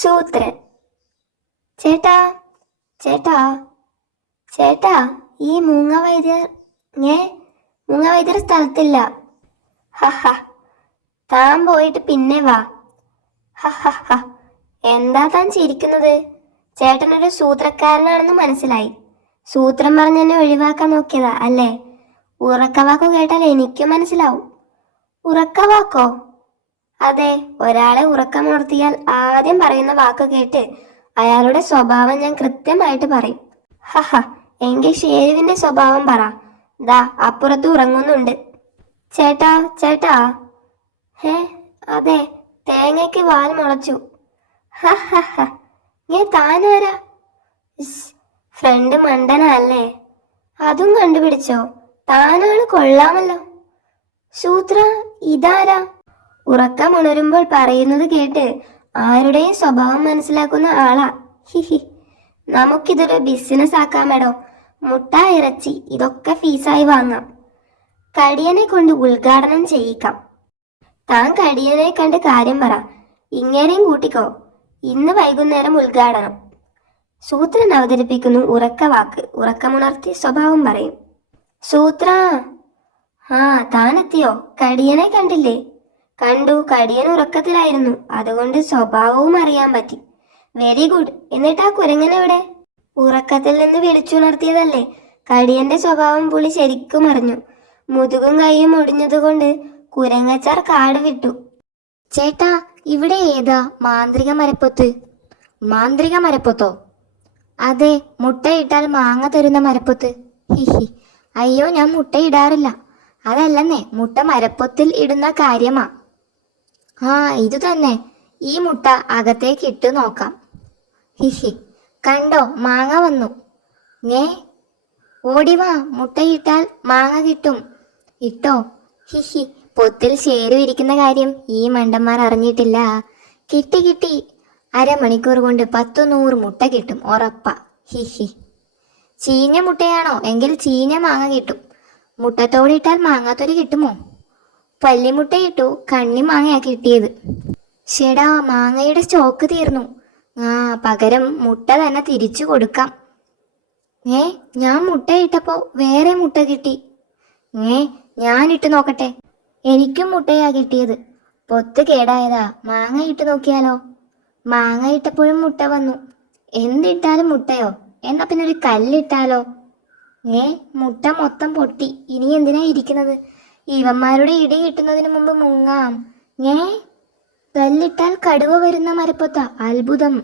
ശൂദ്രൻ. ചേട്ടാ ചേട്ടാ ചേട്ടാ, ഈ മൂങ്ങ വൈദ്യർ സ്ഥലത്തില്ല. ഹഹ, താൻ പോയിട്ട് പിന്നെ വാ. ഹഹ, എന്താ താൻ ചിരിക്കുന്നത്? ചേട്ടനൊരു സൂത്രക്കാരനാണെന്ന് മനസ്സിലായി. സൂത്രം പറഞ്ഞ് എന്നെ ഒഴിവാക്കാൻ നോക്കിയതാ അല്ലേ? ഉറക്കവാക്കോ കേട്ടാൽ എനിക്കും മനസ്സിലാവും. ഉറക്കവാക്കോ? അതെ, ഒരാളെ ഉറക്കമുണർത്തിയാൽ ആദ്യം പറയുന്ന വാക്ക് കേട്ട് അയാളുടെ സ്വഭാവം ഞാൻ കൃത്യമായിട്ട് പറയും. ഹഹ, എങ്കിൽ ഷേരുവിന്റെ സ്വഭാവം പറ. ദാ അപ്പുറത്ത് ഉറങ്ങുന്നുണ്ട്. ചേട്ടാ ചേട്ടാ. ഹേ, അതെ, തേങ്ങയ്ക്ക് വാൽ മുളച്ചു. ഹഹ, ഞാൻ താനാരാ? ഫ്രണ്ട് മണ്ടനല്ലേ? അതും കണ്ടുപിടിച്ചോ? താനാണ് കൊള്ളാമല്ലോ. ശൂദ്ര, ഇതാരാ? ഉറക്കമുണരുമ്പോൾ പറയുന്നത് കേട്ട് ആരുടെയും സ്വഭാവം മനസ്സിലാക്കുന്ന ആളാ. ഹിഹി, നമുക്കിതൊരു ബിസിനസ് ആക്കാമെടോ. മുട്ട, ഇറച്ചി ഇതൊക്കെ ഫീസായി വാങ്ങാം. കടിയനെ കൊണ്ട് ഉദ്ഘാടനം ചെയ്യിക്കാം. താൻ കടിയനെ കണ്ട് കാര്യം പറ. ഇങ്ങനെയും കൂട്ടിക്കോ. ഇന്ന് വൈകുന്നേരം ഉദ്ഘാടനം. സൂത്രൻ അവതരിപ്പിക്കുന്നു ഉറക്കവാക്ക്. ഉറക്കമുണർത്തി സ്വഭാവം പറയും. സൂത്ര. ആ, താനെത്തിയോ? കടിയനെ കണ്ടില്ലേ? കണ്ടു. കടിയൻ ഉറക്കത്തിലായിരുന്നു, അതുകൊണ്ട് സ്വഭാവവും അറിയാൻ പറ്റി. Very good. എന്നിട്ട് ആ കുരങ്ങനെവിടെ? ഉറക്കത്തിൽ നിന്ന് വിളിച്ചുണർത്തിയതല്ലേ. കടിയന്റെ സ്വഭാവം പുള്ളി ശരിക്കും അറിഞ്ഞു. മുതുകും കൈയും ഒടിഞ്ഞതുകൊണ്ട് കുരങ്ങച്ചാർ കാട് വിട്ടു. ചേട്ടാ, ഇവിടെ ഏതാ മാന്ത്രിക മരപ്പൊത്ത്? മാന്ത്രിക മരപ്പൊത്തോ? അതെ, മുട്ടയിട്ടാൽ മാങ്ങ തരുന്ന മരപ്പൊത്ത്. ഹിഹി, അയ്യോ, ഞാൻ മുട്ടയിടാറില്ല. അതല്ലെന്നേ, മുട്ട മരപ്പൊത്തിൽ ഇടുന്ന കാര്യമാ. ആ, ഇത് തന്നെ. ഈ മുട്ട അകത്തേക്ക് ഇട്ട് നോക്കാം. ഹിഹി, കണ്ടോ, മാങ്ങ വന്നു. ഞേ, ഓടിവാ, മുട്ടയിട്ടാൽ മാങ്ങ കിട്ടും. ഇട്ടോ? ഹിഹി, പൊത്തിൽ ഷേരു ഇരിക്കുന്ന കാര്യം ഈ മണ്ടന്മാർ അറിഞ്ഞിട്ടില്ല. കിട്ടി കിട്ടി, അരമണിക്കൂർ കൊണ്ട് 10-100 മുട്ട കിട്ടും, ഉറപ്പാ. ഹിഹി, ചീഞ്ഞ മുട്ടയാണോ? എങ്കിൽ ചീഞ്ഞ മാങ്ങ കിട്ടും. മുട്ടത്തോടിട്ടാൽ മാങ്ങാത്തൊലി കിട്ടുമോ? പല്ലിമുട്ടയിട്ടു കണ്ണി മാങ്ങയാ കിട്ടിയത്. ഷെടാ, മാങ്ങയുടെ സ്റ്റോക്ക് തീർന്നു. ആ, പകരം മുട്ട തന്നെ തിരിച്ചു കൊടുക്കാം. ഞാൻ മുട്ടയിട്ടപ്പോ വേറെ മുട്ട കിട്ടി. ഞാൻ ഇട്ട് നോക്കട്ടെ. എനിക്കും മുട്ടയാ കിട്ടിയത്. പൊത്ത് കേടായതാ. മാങ്ങ ഇട്ട് നോക്കിയാലോ? മാങ്ങ ഇട്ടപ്പോഴും മുട്ട വന്നു. എന്തിട്ടാലും മുട്ടയോ? എന്നാ പിന്നെ ഒരു കല്ലിട്ടാലോ? മുട്ട മൊത്തം പൊട്ടി. ഇനി എന്തിനാ ഇരിക്കുന്നത്? ഇവന്മാരുടെ ഇടി കിട്ടുന്നതിന് മുമ്പ് മുങ്ങാം. കല്ലിട്ടാൽ കടുവ വരുന്ന മരപ്പൊത്ത. അത്ഭുതം.